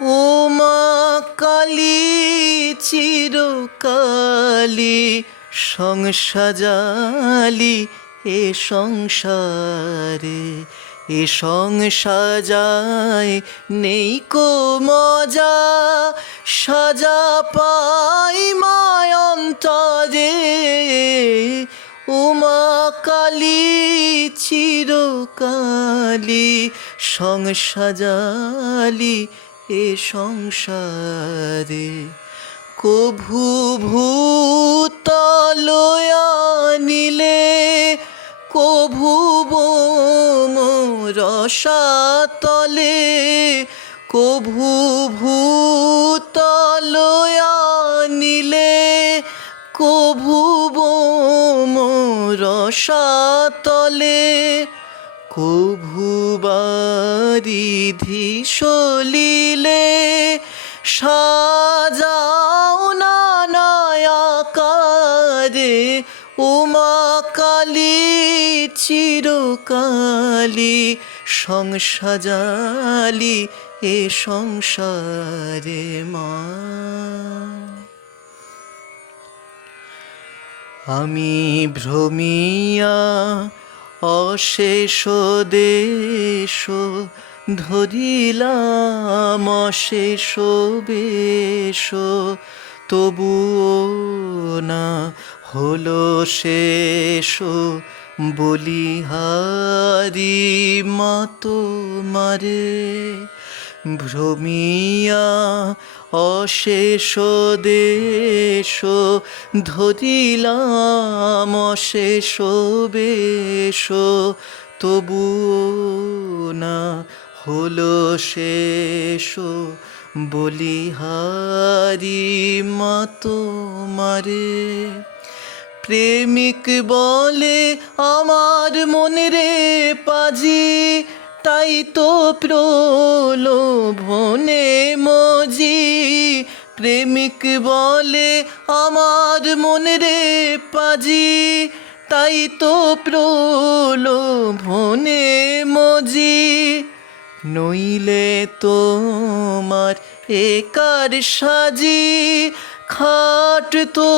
ও মা কালী চিরকালী সংসাজালি এ সংসারে, এ সংসাজায় নেই কো মজা, সাজা পাই মায়ন্তরে উমা কালী চিরকালী সংসাজালি এ সংসারে কভু ভূতলয়া নিলে কভু রসাতলে কভু ভূতলয়া নিলে কভু রসাতলে কভু বারিধি সলিলে সাজাও নানায়াকারে উমা কালী চিরকালী সংসাজালি এ সংসারে মা। আমি ভ্রমিয়া অশেষ দেশ ধরিলাম অশেষ বেশ। তবুও না হলো শেষ বলিহারি মাতো মারে। ভ্রমিয়া অশেষ দেশ ধরিলাম অশেষ বেশ, তবুও না হলো শেষ। বলিহারি মাতো মারে প্রেমিক বলে আমার মনে রে পাজি। তাই তো প্রলোভনে মজি। প্রেমিক বলে আমার মনে রে পাজি। তাই তো প্রলোভনে মজি। নইলে তোমার একার সাজি। খাট তো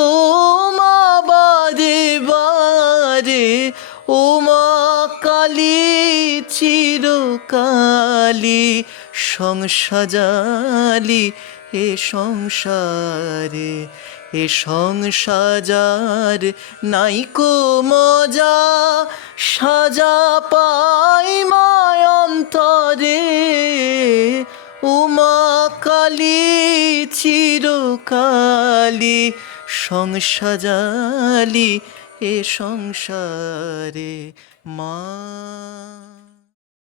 মা বারে। বারে ও চিরকালী সংসাজালি এ সংসারে এ সংসাজার নাইকো মজা, সাজা পাই মায়ন্তরে উমা কালী চিরকালী সংসাজালি এ সংসারে মা।